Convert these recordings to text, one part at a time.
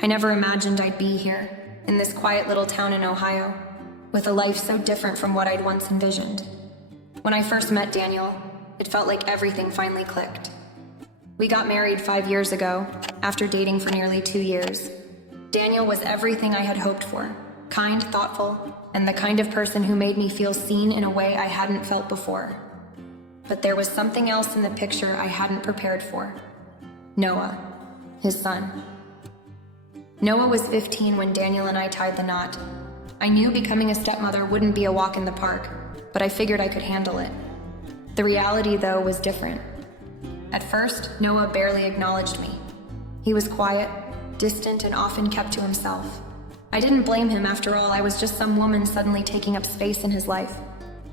I never imagined I'd be here, in this quiet little town in Ohio, with a life so different from what I'd once envisioned. When I first met Daniel, it felt like everything finally clicked. We got married 5 years ago, after dating for nearly 2 years. Daniel was everything I had hoped for, kind, thoughtful, and the kind of person who made me feel seen in a way I hadn't felt before. But there was something else in the picture I hadn't prepared for. Noah, his son. Noah was 15 when Daniel and I tied the knot. I knew becoming a stepmother wouldn't be a walk in the park, but I figured I could handle it. The reality, though, was different. At first, Noah barely acknowledged me. He was quiet, distant, and often kept to himself. I didn't blame him. After all, I was just some woman suddenly taking up space in his life.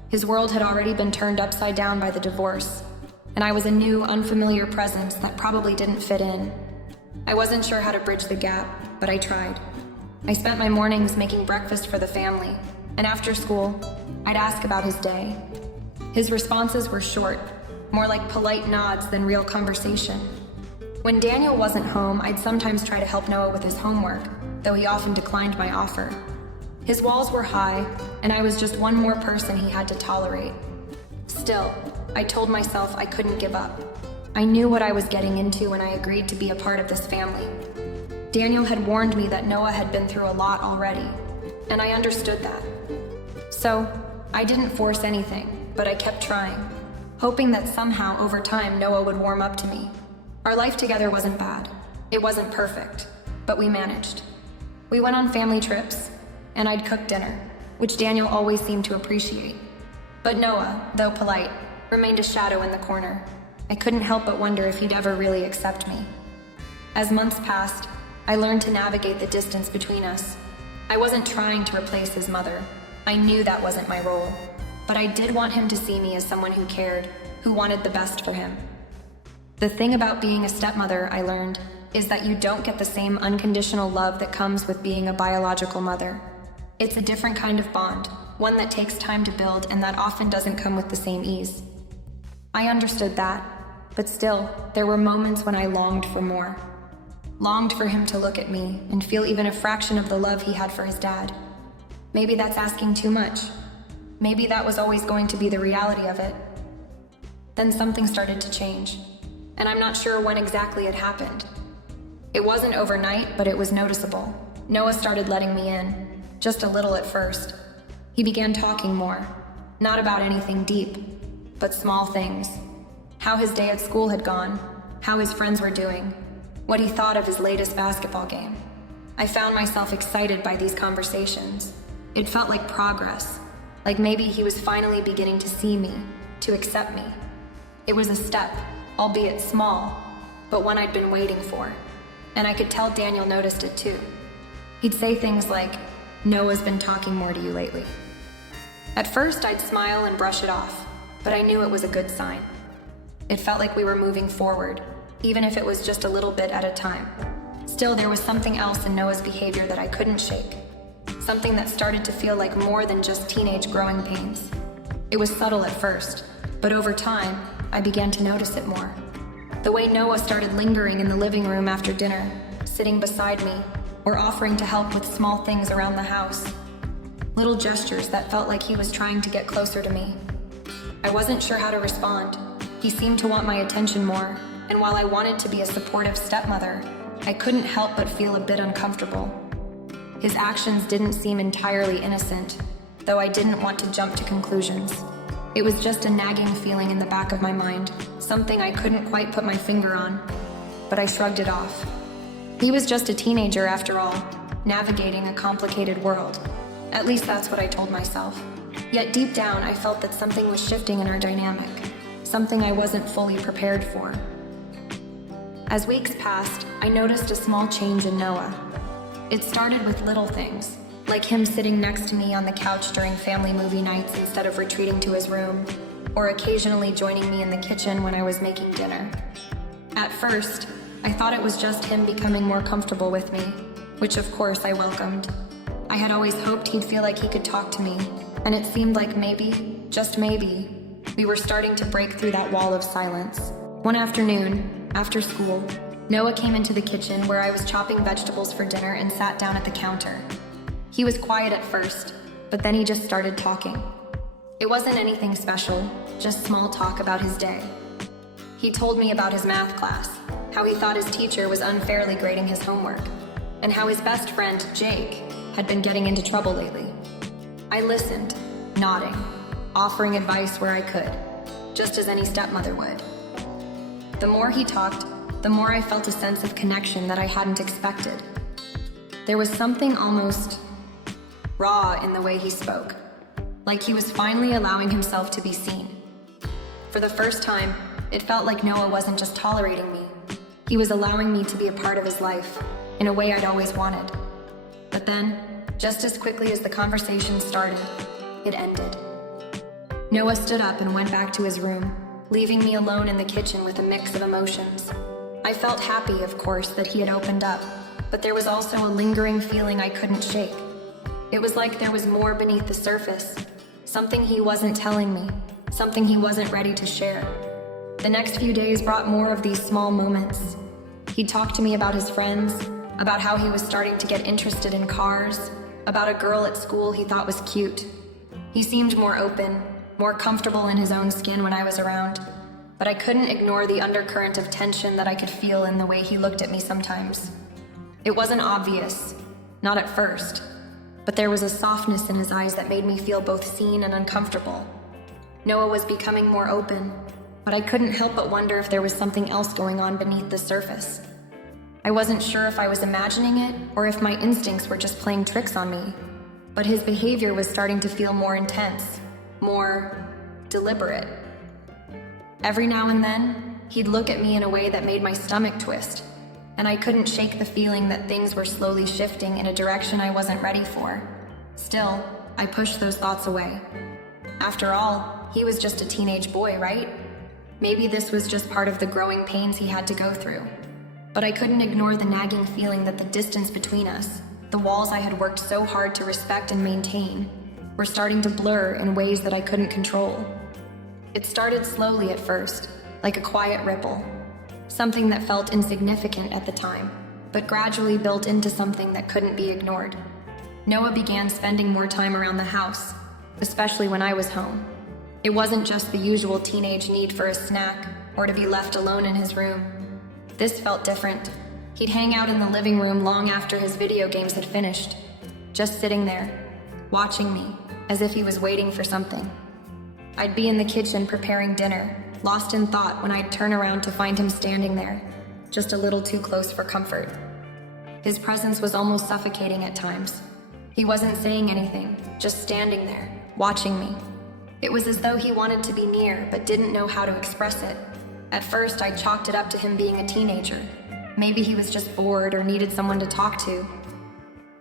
His world had already been turned upside down by the divorce, and I was a new, unfamiliar presence that probably didn't fit in. I wasn't sure how to bridge the gap, but I tried. I spent my mornings making breakfast for the family, and after school, I'd ask about his day. His responses were short, more like polite nods than real conversation. When Daniel wasn't home, I'd sometimes try to help Noah with his homework, though he often declined my offer. His walls were high, and I was just one more person he had to tolerate. Still, I told myself I couldn't give up. I knew what I was getting into when I agreed to be a part of this family. Daniel had warned me that Noah had been through a lot already, and I understood that. So, I didn't force anything, but I kept trying, hoping that somehow over time Noah would warm up to me. Our life together wasn't bad. It wasn't perfect, but we managed. We went on family trips, and I'd cook dinner, which Daniel always seemed to appreciate. But Noah, though polite, remained a shadow in the corner. I couldn't help but wonder if he'd ever really accept me. As months passed, I learned to navigate the distance between us. I wasn't trying to replace his mother. I knew that wasn't my role. But I did want him to see me as someone who cared, who wanted the best for him. The thing about being a stepmother, I learned, is that you don't get the same unconditional love that comes with being a biological mother. It's a different kind of bond, one that takes time to build and that often doesn't come with the same ease. I understood that, but still, there were moments when I longed for more. Longed for him to look at me and feel even a fraction of the love he had for his dad. Maybe that's asking too much. Maybe that was always going to be the reality of it. Then something started to change, and I'm not sure when exactly it happened. It wasn't overnight, but it was noticeable. Noah started letting me in, just a little at first. He began talking more, not about anything deep, but small things. How his day at school had gone, how his friends were doing, what he thought of his latest basketball game. I found myself excited by these conversations. It felt like progress, like maybe he was finally beginning to see me, to accept me. It was a step, albeit small, but one I'd been waiting for. And I could tell Daniel noticed it too. He'd say things like, "Noah's been talking more to you lately." At first, I'd smile and brush it off, but I knew it was a good sign. It felt like we were moving forward, even if it was just a little bit at a time. Still, there was something else in Noah's behavior that I couldn't shake. Something that started to feel like more than just teenage growing pains. It was subtle at first, but over time, I began to notice it more. The way Noah started lingering in the living room after dinner, sitting beside me, or offering to help with small things around the house. Little gestures that felt like he was trying to get closer to me. I wasn't sure how to respond. He seemed to want my attention more, and while I wanted to be a supportive stepmother, I couldn't help but feel a bit uncomfortable. His actions didn't seem entirely innocent, though I didn't want to jump to conclusions. It was just a nagging feeling in the back of my mind, something I couldn't quite put my finger on, but I shrugged it off. He was just a teenager after all, navigating a complicated world. At least that's what I told myself. Yet deep down, I felt that something was shifting in our dynamic, something I wasn't fully prepared for. As weeks passed, I noticed a small change in Noah. It started with little things, like him sitting next to me on the couch during family movie nights instead of retreating to his room, or occasionally joining me in the kitchen when I was making dinner. At first, I thought it was just him becoming more comfortable with me, which of course I welcomed. I had always hoped he'd feel like he could talk to me, and it seemed like maybe, just maybe, we were starting to break through that wall of silence. One afternoon, after school, Noah came into the kitchen where I was chopping vegetables for dinner and sat down at the counter. He was quiet at first, but then he just started talking. It wasn't anything special, just small talk about his day. He told me about his math class, how he thought his teacher was unfairly grading his homework, and how his best friend, Jake, had been getting into trouble lately. I listened, nodding, offering advice where I could, just as any stepmother would. The more he talked, the more I felt a sense of connection that I hadn't expected. There was something almost raw in the way he spoke, like he was finally allowing himself to be seen. For the first time, it felt like Noah wasn't just tolerating me. He was allowing me to be a part of his life, in a way I'd always wanted. But then, just as quickly as the conversation started, it ended. Noah stood up and went back to his room, leaving me alone in the kitchen with a mix of emotions. I felt happy, of course, that he had opened up, but there was also a lingering feeling I couldn't shake. It was like there was more beneath the surface, something he wasn't telling me, something he wasn't ready to share. The next few days brought more of these small moments. He'd talk to me about his friends, about how he was starting to get interested in cars, about a girl at school he thought was cute. He seemed more open, more comfortable in his own skin when I was around, but I couldn't ignore the undercurrent of tension that I could feel in the way he looked at me sometimes. It wasn't obvious, not at first, but there was a softness in his eyes that made me feel both seen and uncomfortable. Noah was becoming more open, but I couldn't help but wonder if there was something else going on beneath the surface. I wasn't sure if I was imagining it or if my instincts were just playing tricks on me, but his behavior was starting to feel more intense, more deliberate. Every now and then, he'd look at me in a way that made my stomach twist, and I couldn't shake the feeling that things were slowly shifting in a direction I wasn't ready for. Still, I pushed those thoughts away. After all, he was just a teenage boy, right? Maybe this was just part of the growing pains he had to go through. But I couldn't ignore the nagging feeling that the distance between us, the walls I had worked so hard to respect and maintain, were starting to blur in ways that I couldn't control. It started slowly at first, like a quiet ripple, something that felt insignificant at the time, but gradually built into something that couldn't be ignored. Noah began spending more time around the house, especially when I was home. It wasn't just the usual teenage need for a snack or to be left alone in his room. This felt different. He'd hang out in the living room long after his video games had finished, just sitting there, watching me, as if he was waiting for something. I'd be in the kitchen preparing dinner, lost in thought when I'd turn around to find him standing there, just a little too close for comfort. His presence was almost suffocating at times. He wasn't saying anything, just standing there, watching me. It was as though he wanted to be near, but didn't know how to express it. At first, I chalked it up to him being a teenager. Maybe he was just bored or needed someone to talk to.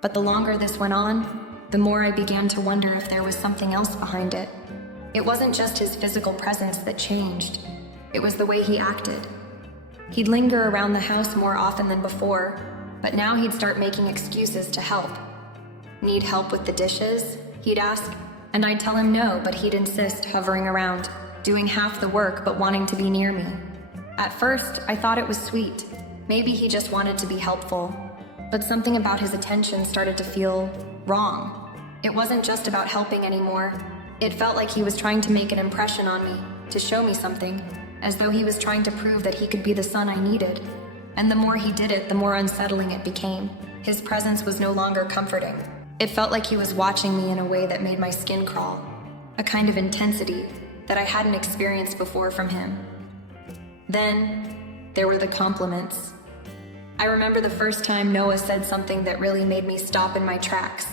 But the longer this went on, the more I began to wonder if there was something else behind it. It wasn't just his physical presence that changed. It was the way he acted. He'd linger around the house more often than before, but now he'd start making excuses to help. Need help with the dishes? He'd ask, and I'd tell him no, but he'd insist, hovering around, doing half the work but wanting to be near me. At first, I thought it was sweet. Maybe he just wanted to be helpful. But something about his attention started to feel wrong. It wasn't just about helping anymore. It felt like he was trying to make an impression on me, to show me something, as though he was trying to prove that he could be the son I needed. And the more he did it, the more unsettling it became. His presence was no longer comforting. It felt like he was watching me in a way that made my skin crawl, a kind of intensity that I hadn't experienced before from him. Then, there were the compliments. I remember the first time Noah said something that really made me stop in my tracks.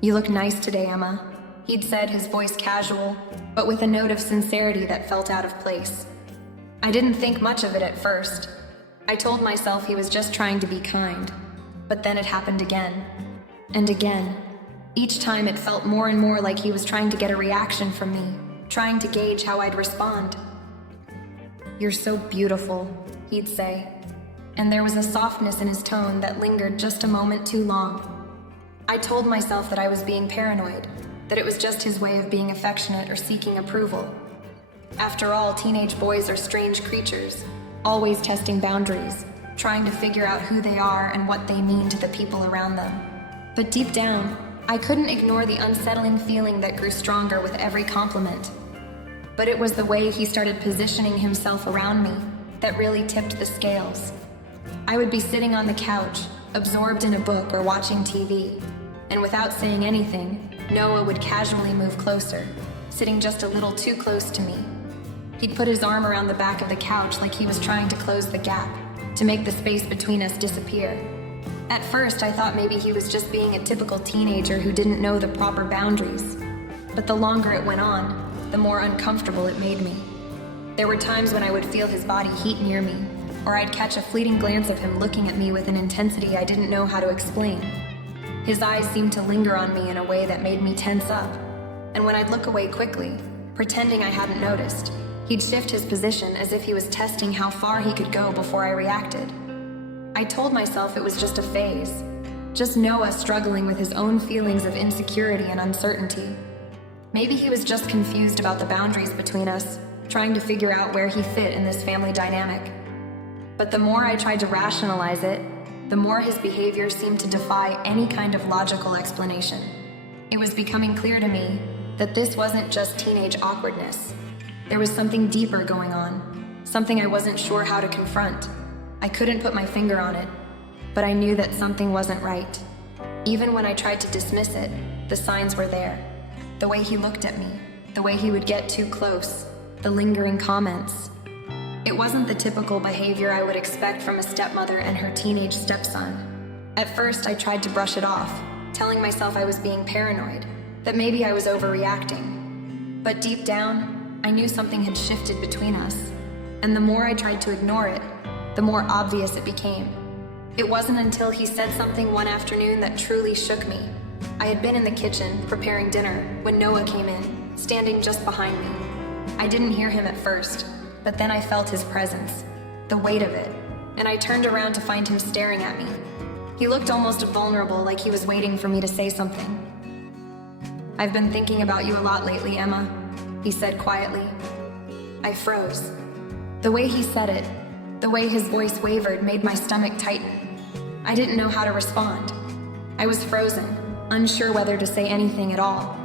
"You look nice today, Emma," he'd said, his voice casual, but with a note of sincerity that felt out of place. I didn't think much of it at first. I told myself he was just trying to be kind, but then it happened again. And again. Each time it felt more and more like he was trying to get a reaction from me, trying to gauge how I'd respond. "You're so beautiful," he'd say, and there was a softness in his tone that lingered just a moment too long. I told myself that I was being paranoid, that it was just his way of being affectionate or seeking approval. After all, teenage boys are strange creatures, always testing boundaries, trying to figure out who they are and what they mean to the people around them. But deep down, I couldn't ignore the unsettling feeling that grew stronger with every compliment. But it was the way he started positioning himself around me that really tipped the scales. I would be sitting on the couch, absorbed in a book or watching TV, and without saying anything, Noah would casually move closer, sitting just a little too close to me. He'd put his arm around the back of the couch like he was trying to close the gap, to make the space between us disappear. At first, I thought maybe he was just being a typical teenager who didn't know the proper boundaries. But the longer it went on, the more uncomfortable it made me. There were times when I would feel his body heat near me, or I'd catch a fleeting glance of him looking at me with an intensity I didn't know how to explain. His eyes seemed to linger on me in a way that made me tense up, and when I'd look away quickly, pretending I hadn't noticed, he'd shift his position as if he was testing how far he could go before I reacted. I told myself it was just a phase, just Noah struggling with his own feelings of insecurity and uncertainty. Maybe he was just confused about the boundaries between us, trying to figure out where he fit in this family dynamic. But the more I tried to rationalize it, the more his behavior seemed to defy any kind of logical explanation. It was becoming clear to me that this wasn't just teenage awkwardness. There was something deeper going on, something I wasn't sure how to confront. I couldn't put my finger on it, but I knew that something wasn't right. Even when I tried to dismiss it, the signs were there. The way he looked at me, the way he would get too close, the lingering comments. It wasn't the typical behavior I would expect from a stepmother and her teenage stepson. At first, I tried to brush it off, telling myself I was being paranoid, that maybe I was overreacting. But deep down, I knew something had shifted between us, and the more I tried to ignore it, the more obvious it became. It wasn't until he said something one afternoon that truly shook me. I had been in the kitchen, preparing dinner, when Noah came in, standing just behind me. I didn't hear him at first, but then I felt his presence, the weight of it, and I turned around to find him staring at me. He looked almost vulnerable, like he was waiting for me to say something. "I've been thinking about you a lot lately, Emma," he said quietly. I froze. The way he said it, the way his voice wavered, made my stomach tighten. I didn't know how to respond. I was frozen, unsure whether to say anything at all.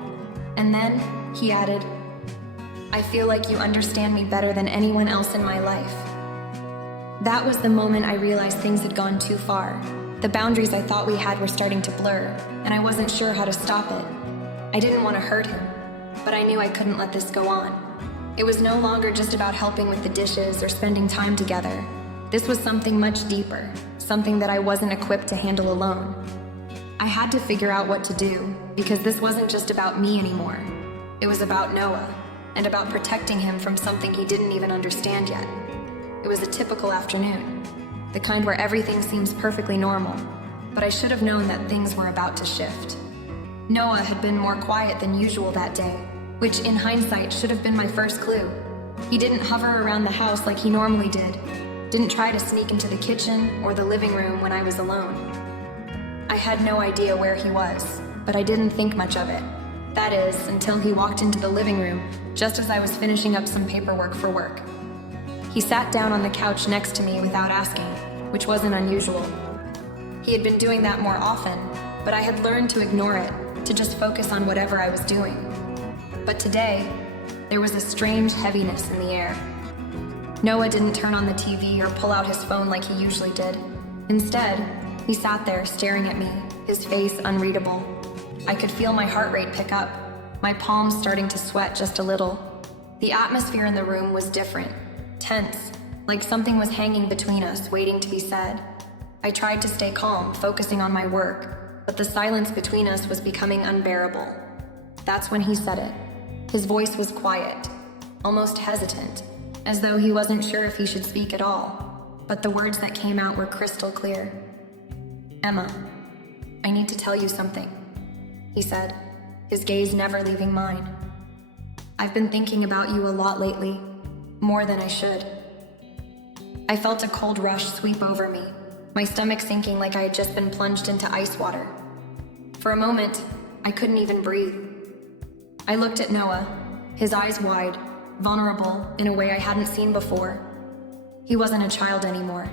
And then he added, "I feel like you understand me better than anyone else in my life." That was the moment I realized things had gone too far. The boundaries I thought we had were starting to blur, and I wasn't sure how to stop it. I didn't want to hurt him, but I knew I couldn't let this go on. It was no longer just about helping with the dishes or spending time together. This was something much deeper, something that I wasn't equipped to handle alone. I had to figure out what to do, because this wasn't just about me anymore. It was about Noah, and about protecting him from something he didn't even understand yet. It was a typical afternoon, the kind where everything seems perfectly normal, but I should have known that things were about to shift. Noah had been more quiet than usual that day, which in hindsight should have been my first clue. He didn't hover around the house like he normally didn't try to sneak into the kitchen or the living room when I was alone. I had no idea where he was, but I didn't think much of it. That is, until he walked into the living room just as I was finishing up some paperwork for work. He sat down on the couch next to me without asking, which wasn't unusual. He had been doing that more often, but I had learned to ignore it, to just focus on whatever I was doing. But today, there was a strange heaviness in the air. Noah didn't turn on the TV or pull out his phone like he usually did. Instead, he sat there staring at me, his face unreadable. I could feel my heart rate pick up, my palms starting to sweat just a little. The atmosphere in the room was different, tense, like something was hanging between us, waiting to be said. I tried to stay calm, focusing on my work, but the silence between us was becoming unbearable. That's when he said it. His voice was quiet, almost hesitant, as though he wasn't sure if he should speak at all, but the words that came out were crystal clear. "Emma, I need to tell you something," he said, his gaze never leaving mine. "I've been thinking about you a lot lately, more than I should." I felt a cold rush sweep over me, my stomach sinking like I had just been plunged into ice water. For a moment, I couldn't even breathe. I looked at Noah, his eyes wide, vulnerable in a way I hadn't seen before. He wasn't a child anymore.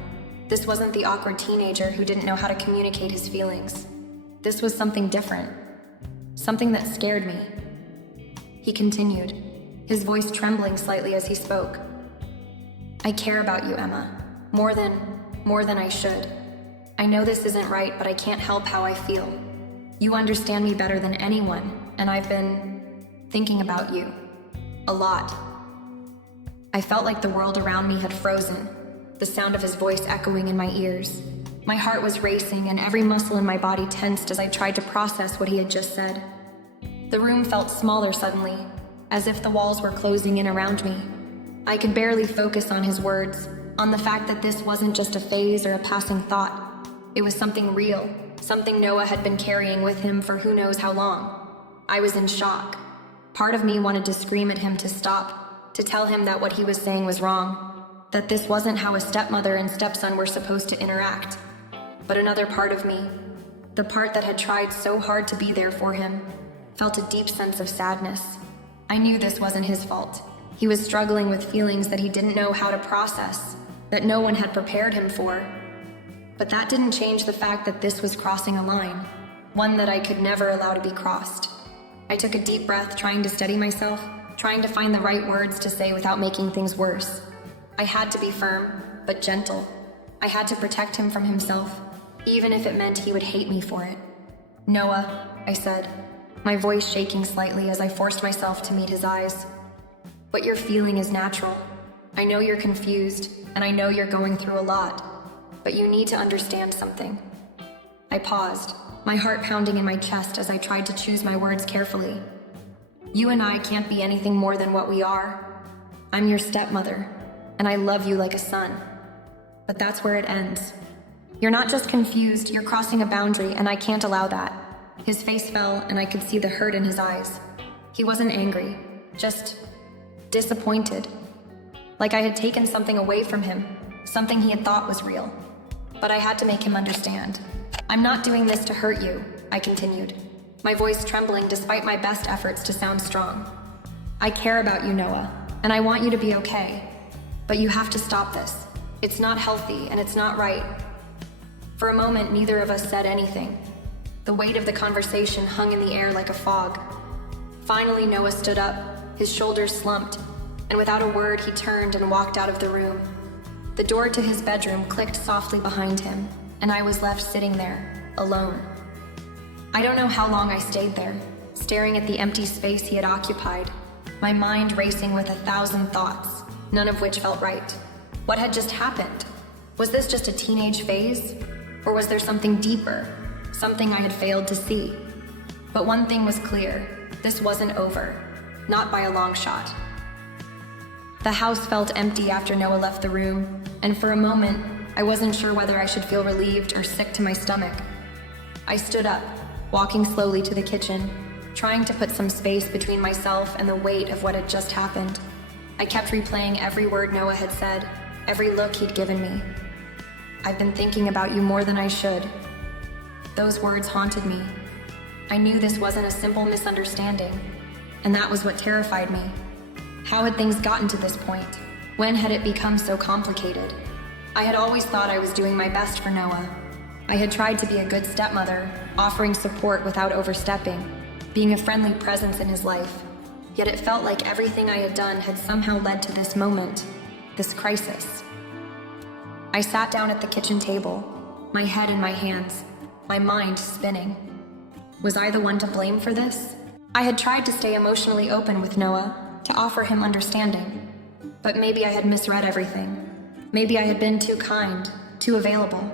This wasn't the awkward teenager who didn't know how to communicate his feelings. This was something different. Something that scared me. He continued, his voice trembling slightly as he spoke. I care about you, Emma. More than I should. I know this isn't right, but I can't help how I feel. You understand me better than anyone, and I've been thinking about you. A lot. I felt like the world around me had frozen, the sound of his voice echoing in my ears. My heart was racing, and every muscle in my body tensed as I tried to process what he had just said. The room felt smaller suddenly, as if the walls were closing in around me. I could barely focus on his words, on the fact that this wasn't just a phase or a passing thought. It was something real, something Noah had been carrying with him for who knows how long. I was in shock. Part of me wanted to scream at him to stop, to tell him that what he was saying was wrong, that this wasn't how a stepmother and stepson were supposed to interact. But another part of me, the part that had tried so hard to be there for him, felt a deep sense of sadness. I knew this wasn't his fault. He was struggling with feelings that he didn't know how to process, that no one had prepared him for. But that didn't change the fact that this was crossing a line, one that I could never allow to be crossed. I took a deep breath, trying to steady myself, trying to find the right words to say without making things worse. I had to be firm, but gentle. I had to protect him from himself, even if it meant he would hate me for it. Noah, I said, my voice shaking slightly as I forced myself to meet his eyes. What you're feeling is natural. I know you're confused, and I know you're going through a lot, but you need to understand something. I paused, my heart pounding in my chest as I tried to choose my words carefully. You and I can't be anything more than what we are. I'm your stepmother, and I love you like a son. But that's where it ends. You're not just confused, you're crossing a boundary, and I can't allow that. His face fell, and I could see the hurt in his eyes. He wasn't angry, just disappointed. Like I had taken something away from him, something he had thought was real. But I had to make him understand. I'm not doing this to hurt you, I continued, my voice trembling despite my best efforts to sound strong. I care about you, Noah, and I want you to be okay. But you have to stop this. It's not healthy, and it's not right. For a moment, neither of us said anything. The weight of the conversation hung in the air like a fog. Finally, Noah stood up, his shoulders slumped, and without a word, he turned and walked out of the room. The door to his bedroom clicked softly behind him, and I was left sitting there, alone. I don't know how long I stayed there, staring at the empty space he had occupied, my mind racing with 1,000 thoughts, none of which felt right. What had just happened? Was this just a teenage phase? Or was there something deeper, something I had failed to see? But one thing was clear, this wasn't over, not by a long shot. The house felt empty after Noah left the room, and for a moment, I wasn't sure whether I should feel relieved or sick to my stomach. I stood up, walking slowly to the kitchen, trying to put some space between myself and the weight of what had just happened. I kept replaying every word Noah had said, every look he'd given me. I've been thinking about you more than I should. Those words haunted me. I knew this wasn't a simple misunderstanding, and that was what terrified me. How had things gotten to this point? When had it become so complicated? I had always thought I was doing my best for Noah. I had tried to be a good stepmother, offering support without overstepping, being a friendly presence in his life. Yet it felt like everything I had done had somehow led to this moment, this crisis. I sat down at the kitchen table, my head in my hands, my mind spinning. Was I the one to blame for this? I had tried to stay emotionally open with Noah, to offer him understanding. But maybe I had misread everything. Maybe I had been too kind, too available.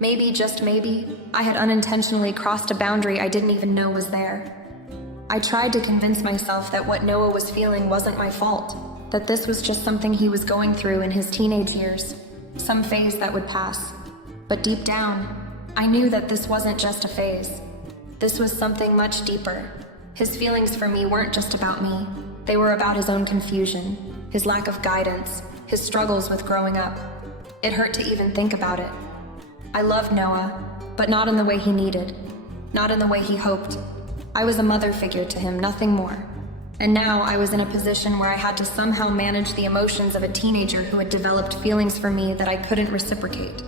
Maybe, just maybe, I had unintentionally crossed a boundary I didn't even know was there. I tried to convince myself that what Noah was feeling wasn't my fault, that this was just something he was going through in his teenage years, some phase that would pass. But deep down, I knew that this wasn't just a phase. This was something much deeper. His feelings for me weren't just about me. They were about his own confusion, his lack of guidance, his struggles with growing up. It hurt to even think about it. I loved Noah, but not in the way he needed, not in the way he hoped. I was a mother figure to him, nothing more. And now I was in a position where I had to somehow manage the emotions of a teenager who had developed feelings for me that I couldn't reciprocate.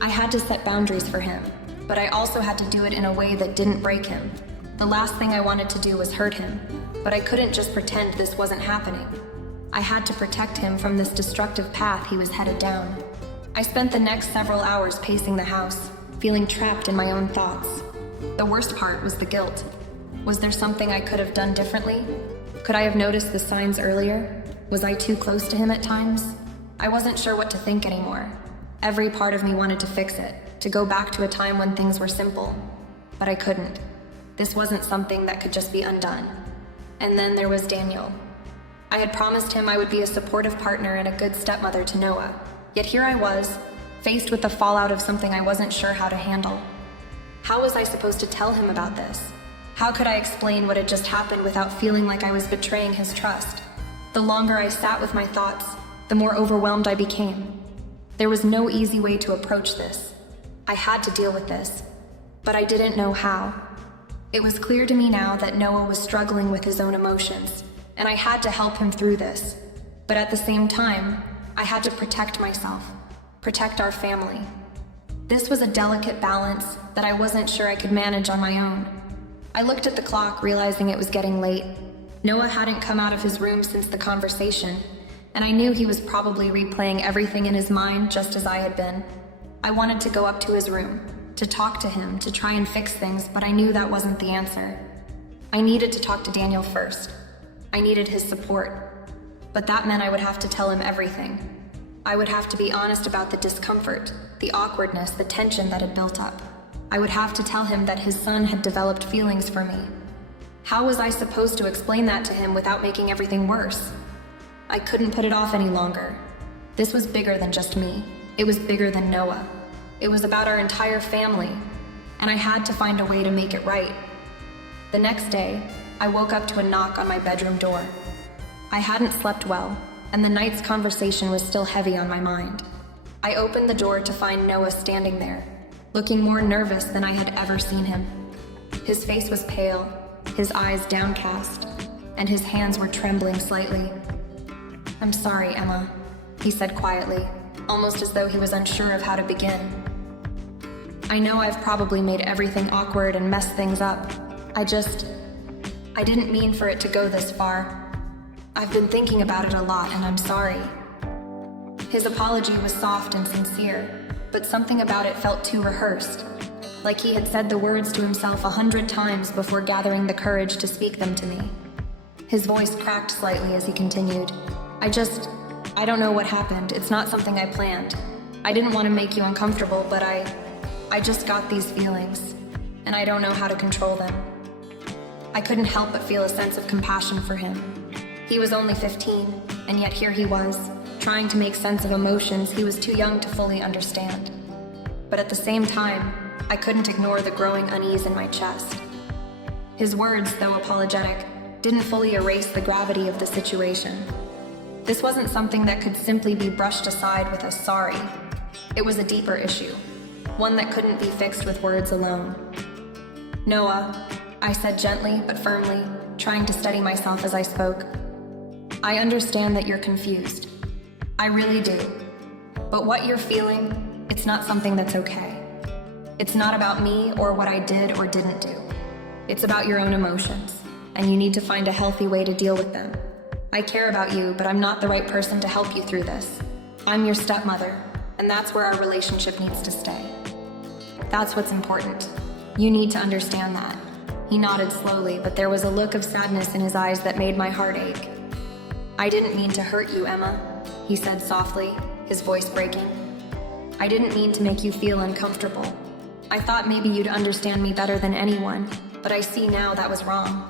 I had to set boundaries for him, but I also had to do it in a way that didn't break him. The last thing I wanted to do was hurt him, but I couldn't just pretend this wasn't happening. I had to protect him from this destructive path he was headed down. I spent the next several hours pacing the house, feeling trapped in my own thoughts. The worst part was the guilt. Was there something I could have done differently? Could I have noticed the signs earlier? Was I too close to him at times? I wasn't sure what to think anymore. Every part of me wanted to fix it, to go back to a time when things were simple. But I couldn't. This wasn't something that could just be undone. And then there was Daniel. I had promised him I would be a supportive partner and a good stepmother to Noah. Yet here I was, faced with the fallout of something I wasn't sure how to handle. How was I supposed to tell him about this? How could I explain what had just happened without feeling like I was betraying his trust? The longer I sat with my thoughts, the more overwhelmed I became. There was no easy way to approach this. I had to deal with this, but I didn't know how. It was clear to me now that Noah was struggling with his own emotions, and I had to help him through this. But at the same time, I had to protect myself, protect our family. This was a delicate balance that I wasn't sure I could manage on my own. I looked at the clock, realizing it was getting late. Noah hadn't come out of his room since the conversation, and I knew he was probably replaying everything in his mind just as I had been. I wanted to go up to his room, to talk to him, to try and fix things, but I knew that wasn't the answer. I needed to talk to Daniel first. I needed his support. But that meant I would have to tell him everything. I would have to be honest about the discomfort, the awkwardness, the tension that had built up. I would have to tell him that his son had developed feelings for me. How was I supposed to explain that to him without making everything worse? I couldn't put it off any longer. This was bigger than just me. It was bigger than Noah. It was about our entire family, and I had to find a way to make it right. The next day, I woke up to a knock on my bedroom door. I hadn't slept well, and the night's conversation was still heavy on my mind. I opened the door to find Noah standing there, looking more nervous than I had ever seen him. His face was pale, his eyes downcast, and his hands were trembling slightly. "I'm sorry, Emma," he said quietly, almost as though he was unsure of how to begin. "I know I've probably made everything awkward and messed things up. I didn't mean for it to go this far. I've been thinking about it a lot, and I'm sorry." His apology was soft and sincere, but something about it felt too rehearsed, like he had said the words to himself 100 times before gathering the courage to speak them to me. His voice cracked slightly as he continued. I don't know what happened. It's not something I planned. I didn't want to make you uncomfortable, but I just got these feelings, and I don't know how to control them." I couldn't help but feel a sense of compassion for him. He was only 15, and yet here he was, trying to make sense of emotions he was too young to fully understand. But at the same time, I couldn't ignore the growing unease in my chest. His words, though apologetic, didn't fully erase the gravity of the situation. This wasn't something that could simply be brushed aside with a sorry. It was a deeper issue, one that couldn't be fixed with words alone. "Noah," I said gently but firmly, trying to steady myself as I spoke. "I understand that you're confused. I really do. But what you're feeling, it's not something that's okay. It's not about me or what I did or didn't do. It's about your own emotions, and you need to find a healthy way to deal with them. I care about you, but I'm not the right person to help you through this. I'm your stepmother, and that's where our relationship needs to stay. That's what's important. You need to understand that." He nodded slowly, but there was a look of sadness in his eyes that made my heart ache. "I didn't mean to hurt you, Emma," he said softly, his voice breaking. "I didn't mean to make you feel uncomfortable. I thought maybe you'd understand me better than anyone, but I see now that was wrong."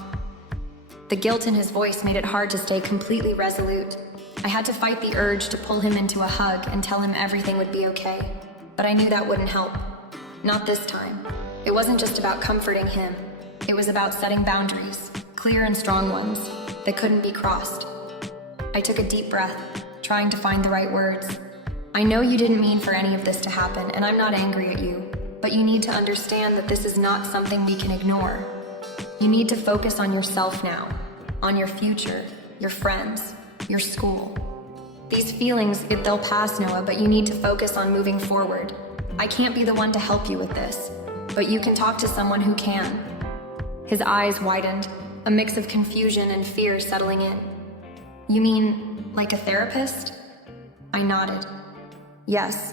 The guilt in his voice made it hard to stay completely resolute. I had to fight the urge to pull him into a hug and tell him everything would be okay, but I knew that wouldn't help. Not this time. It wasn't just about comforting him. It was about setting boundaries, clear and strong ones, that couldn't be crossed. I took a deep breath, trying to find the right words. "I know you didn't mean for any of this to happen, and I'm not angry at you, but you need to understand that this is not something we can ignore. You need to focus on yourself now, on your future, your friends, your school. These feelings, they'll pass, Noah, but you need to focus on moving forward. I can't be the one to help you with this, but you can talk to someone who can. His eyes widened, a mix of confusion and fear settling in. You mean, like a therapist? I nodded. Yes.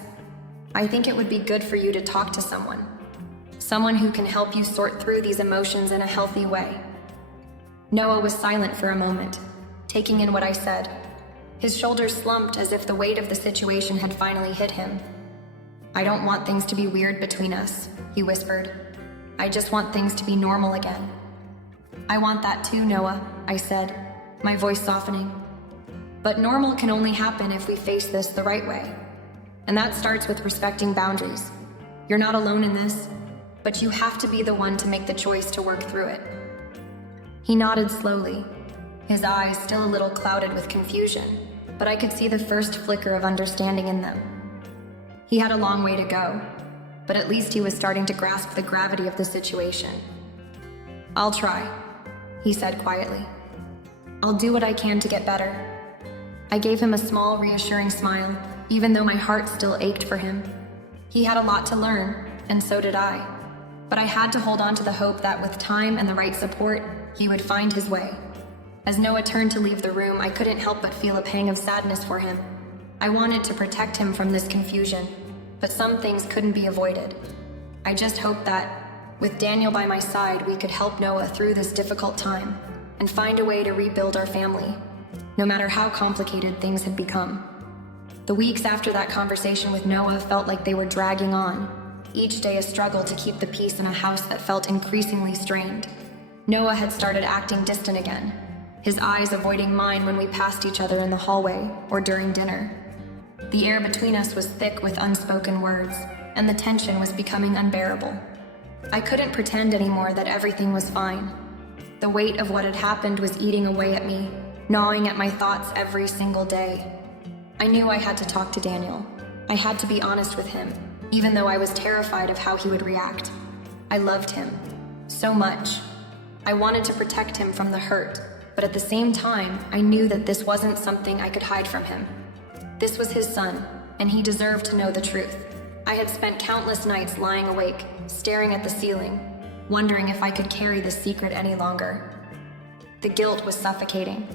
I think it would be good for you to talk to someone. Someone who can help you sort through these emotions in a healthy way. Noah was silent for a moment, taking in what I said. His shoulders slumped as if the weight of the situation had finally hit him. I don't want things to be weird between us, he whispered. I just want things to be normal again. I want that too, Noah, I said, my voice softening. But normal can only happen if we face this the right way. And that starts with respecting boundaries. You're not alone in this, but you have to be the one to make the choice to work through it. He nodded slowly, his eyes still a little clouded with confusion, but I could see the first flicker of understanding in them. He had a long way to go, but at least he was starting to grasp the gravity of the situation. I'll try, he said quietly. I'll do what I can to get better. I gave him a small, reassuring smile, even though my heart still ached for him. He had a lot to learn, and so did I. But I had to hold on to the hope that with time and the right support, he would find his way. As Noah turned to leave the room, I couldn't help but feel a pang of sadness for him. I wanted to protect him from this confusion, but some things couldn't be avoided. I just hoped that, with Daniel by my side, we could help Noah through this difficult time and find a way to rebuild our family, no matter how complicated things had become. The weeks after that conversation with Noah felt like they were dragging on, each day a struggle to keep the peace in a house that felt increasingly strained. Noah had started acting distant again, his eyes avoiding mine when we passed each other in the hallway or during dinner. The air between us was thick with unspoken words, and the tension was becoming unbearable. I couldn't pretend anymore that everything was fine. The weight of what had happened was eating away at me, gnawing at my thoughts every single day. I knew I had to talk to Daniel. I had to be honest with him, even though I was terrified of how he would react. I loved him so much. I wanted to protect him from the hurt, but at the same time, I knew that this wasn't something I could hide from him. This was his son, and he deserved to know the truth. I had spent countless nights lying awake, staring at the ceiling, wondering if I could carry this secret any longer. The guilt was suffocating.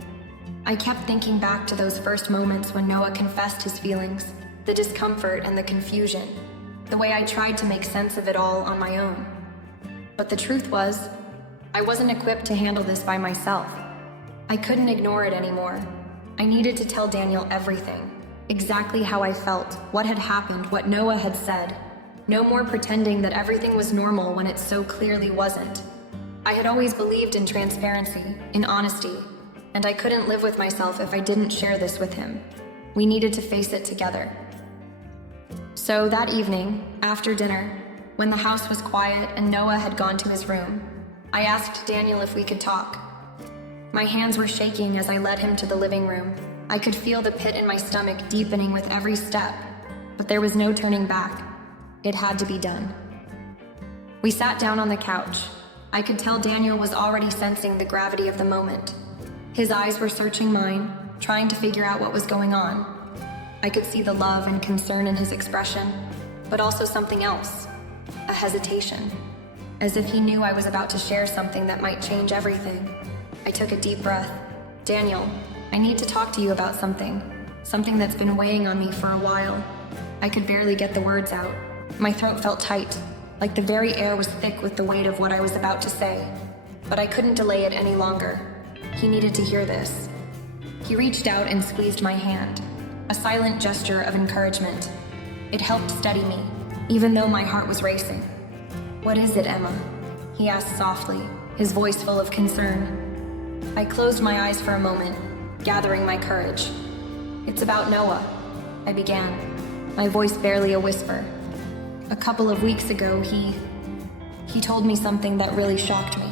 I kept thinking back to those first moments when Noah confessed his feelings, the discomfort and the confusion, the way I tried to make sense of it all on my own. But the truth was, I wasn't equipped to handle this by myself. I couldn't ignore it anymore. I needed to tell Daniel everything, exactly how I felt, what had happened, what Noah had said. No more pretending that everything was normal when it so clearly wasn't. I had always believed in transparency, in honesty, and I couldn't live with myself if I didn't share this with him. We needed to face it together. So that evening, after dinner, when the house was quiet and Noah had gone to his room, I asked Daniel if we could talk. My hands were shaking as I led him to the living room. I could feel the pit in my stomach deepening with every step, but there was no turning back. It had to be done. We sat down on the couch. I could tell Daniel was already sensing the gravity of the moment. His eyes were searching mine, trying to figure out what was going on. I could see the love and concern in his expression, but also something else, a hesitation, as if he knew I was about to share something that might change everything. I took a deep breath. Daniel, I need to talk to you about something that's been weighing on me for a while. I could barely get the words out. My throat felt tight, like the very air was thick with the weight of what I was about to say. But I couldn't delay it any longer. He needed to hear this. He reached out and squeezed my hand, a silent gesture of encouragement. It helped steady me, even though my heart was racing. "What is it, Emma?" he asked softly, his voice full of concern. I closed my eyes for a moment, gathering my courage. "It's about Noah," I began, my voice barely a whisper. "A couple of weeks ago, he told me something that really shocked me.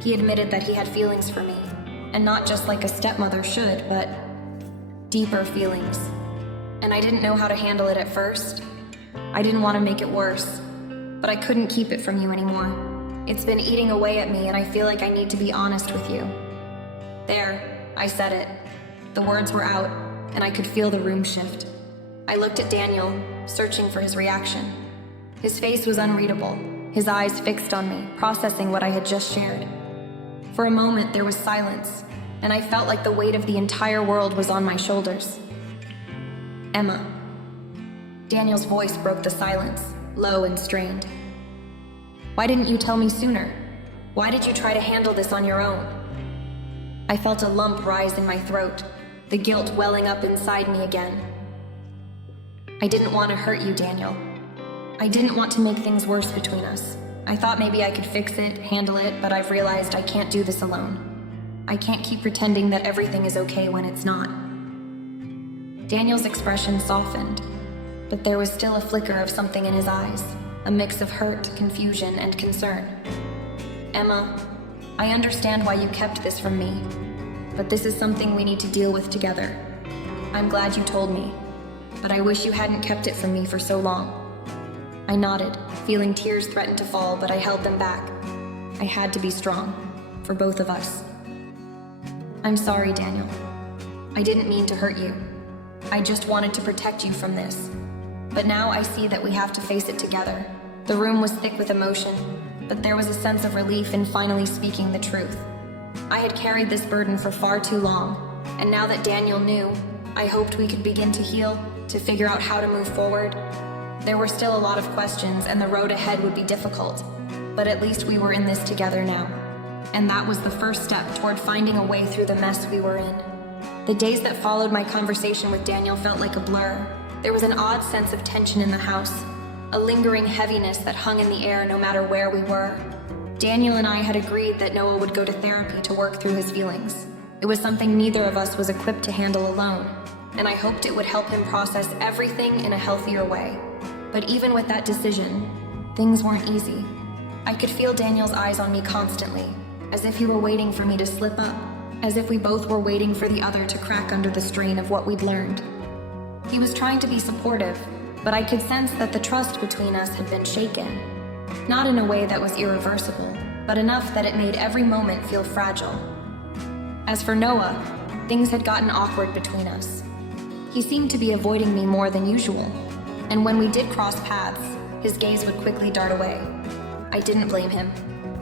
He admitted that he had feelings for me, and not just like a stepmother should, but deeper feelings. And I didn't know how to handle it at first. I didn't want to make it worse, but I couldn't keep it from you anymore. It's been eating away at me, and I feel like I need to be honest with you." There, I said it. The words were out, and I could feel the room shift. I looked at Daniel, searching for his reaction. His face was unreadable, his eyes fixed on me, processing what I had just shared. For a moment, there was silence, and I felt like the weight of the entire world was on my shoulders. Emma. Daniel's voice broke the silence, low and strained. Why didn't you tell me sooner? Why did you try to handle this on your own? I felt a lump rise in my throat, the guilt welling up inside me again. I didn't want to hurt you, Daniel. I didn't want to make things worse between us. I thought maybe I could fix it, handle it, but I've realized I can't do this alone. I can't keep pretending that everything is okay when it's not. Daniel's expression softened, but there was still a flicker of something in his eyes, a mix of hurt, confusion, and concern. Emma, I understand why you kept this from me, but this is something we need to deal with together. I'm glad you told me, but I wish you hadn't kept it from me for so long. I nodded, feeling tears threaten to fall, but I held them back. I had to be strong, for both of us. I'm sorry, Daniel. I didn't mean to hurt you. I just wanted to protect you from this. But now I see that we have to face it together. The room was thick with emotion, but there was a sense of relief in finally speaking the truth. I had carried this burden for far too long, and now that Daniel knew, I hoped we could begin to heal, to figure out how to move forward. There were still a lot of questions, and the road ahead would be difficult, but at least we were in this together now. And that was the first step toward finding a way through the mess we were in. The days that followed my conversation with Daniel felt like a blur. There was an odd sense of tension in the house, a lingering heaviness that hung in the air no matter where we were. Daniel and I had agreed that Noah would go to therapy to work through his feelings. It was something neither of us was equipped to handle alone, and I hoped it would help him process everything in a healthier way. But even with that decision, things weren't easy. I could feel Daniel's eyes on me constantly, as if he were waiting for me to slip up, as if we both were waiting for the other to crack under the strain of what we'd learned. He was trying to be supportive, but I could sense that the trust between us had been shaken. Not in a way that was irreversible, but enough that it made every moment feel fragile. As for Noah, things had gotten awkward between us. He seemed to be avoiding me more than usual, and when we did cross paths, his gaze would quickly dart away. I didn't blame him.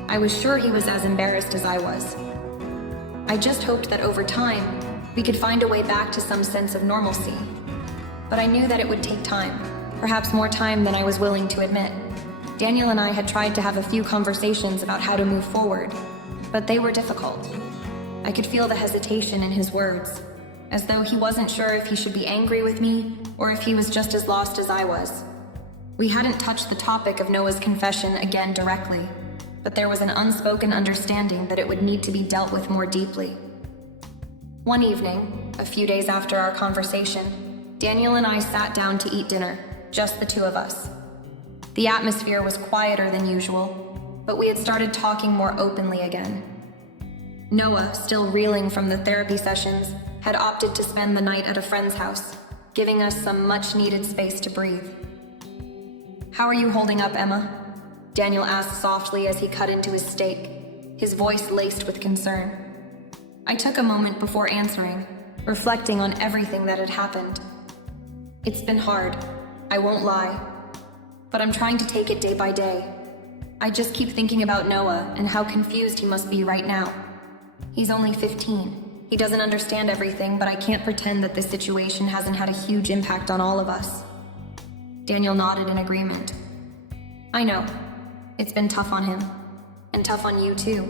I was sure he was as embarrassed as I was. I just hoped that over time, we could find a way back to some sense of normalcy. But I knew that it would take time, perhaps more time than I was willing to admit. Daniel and I had tried to have a few conversations about how to move forward, but they were difficult. I could feel the hesitation in his words, as though he wasn't sure if he should be angry with me or if he was just as lost as I was. We hadn't touched the topic of Noah's confession again directly, but there was an unspoken understanding that it would need to be dealt with more deeply. One evening, a few days after our conversation, Daniel and I sat down to eat dinner, just the two of us. The atmosphere was quieter than usual, but we had started talking more openly again. Noah, still reeling from the therapy sessions, had opted to spend the night at a friend's house, giving us some much-needed space to breathe. "How are you holding up, Emma?" Daniel asked softly as he cut into his steak, his voice laced with concern. I took a moment before answering, reflecting on everything that had happened. It's been hard, I won't lie, but I'm trying to take it day by day. I just keep thinking about Noah and how confused he must be right now. He's only 15. He doesn't understand everything, but I can't pretend that this situation hasn't had a huge impact on all of us. Daniel nodded in agreement. I know. It's been tough on him. And tough on you, too.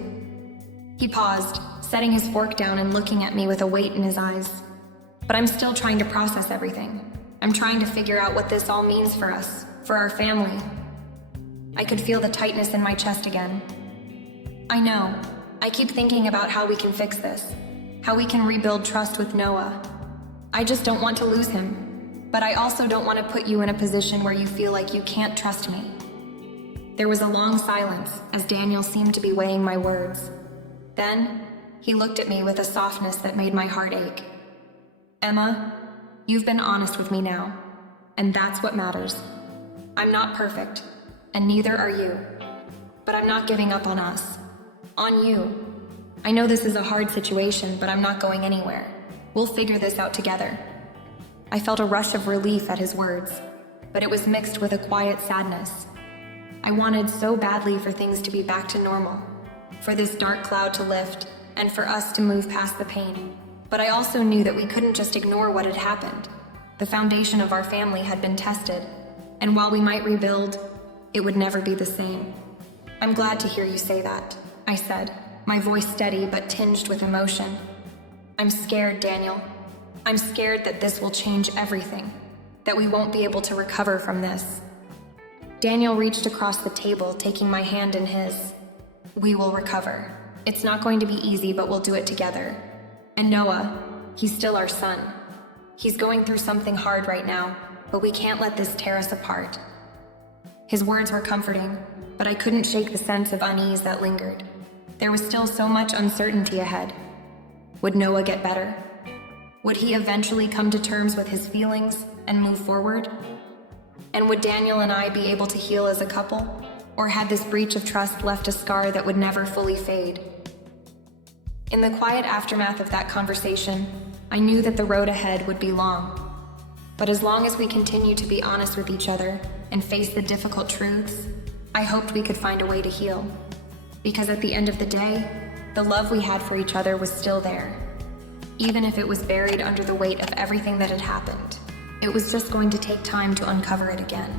He paused, setting his fork down and looking at me with a weight in his eyes. But I'm still trying to process everything. I'm trying to figure out what this all means for us, for our family. I could feel the tightness in my chest again. I know. I keep thinking about how we can fix this, how we can rebuild trust with Noah. I just don't want to lose him, but I also don't want to put you in a position where you feel like you can't trust me. There was a long silence as Daniel seemed to be weighing my words. Then, he looked at me with a softness that made my heart ache. Emma, you've been honest with me now, and that's what matters. I'm not perfect, and neither are you, but I'm not giving up on us. On you. I know this is a hard situation, but I'm not going anywhere. We'll figure this out together." I felt a rush of relief at his words, but it was mixed with a quiet sadness. I wanted so badly for things to be back to normal, for this dark cloud to lift, and for us to move past the pain. But I also knew that we couldn't just ignore what had happened. The foundation of our family had been tested, and while we might rebuild, it would never be the same. "I'm glad to hear you say that," I said, my voice steady but tinged with emotion. "I'm scared, Daniel. I'm scared that this will change everything, that we won't be able to recover from this." Daniel reached across the table, taking my hand in his. "We will recover. It's not going to be easy, but we'll do it together. And Noah, he's still our son. He's going through something hard right now, but we can't let this tear us apart." His words were comforting, but I couldn't shake the sense of unease that lingered. There was still so much uncertainty ahead. Would Noah get better? Would he eventually come to terms with his feelings and move forward? And would Daniel and I be able to heal as a couple? Or had this breach of trust left a scar that would never fully fade? In the quiet aftermath of that conversation, I knew that the road ahead would be long. But as long as we continued to be honest with each other and face the difficult truths, I hoped we could find a way to heal. Because at the end of the day, the love we had for each other was still there. Even if it was buried under the weight of everything that had happened, it was just going to take time to uncover it again.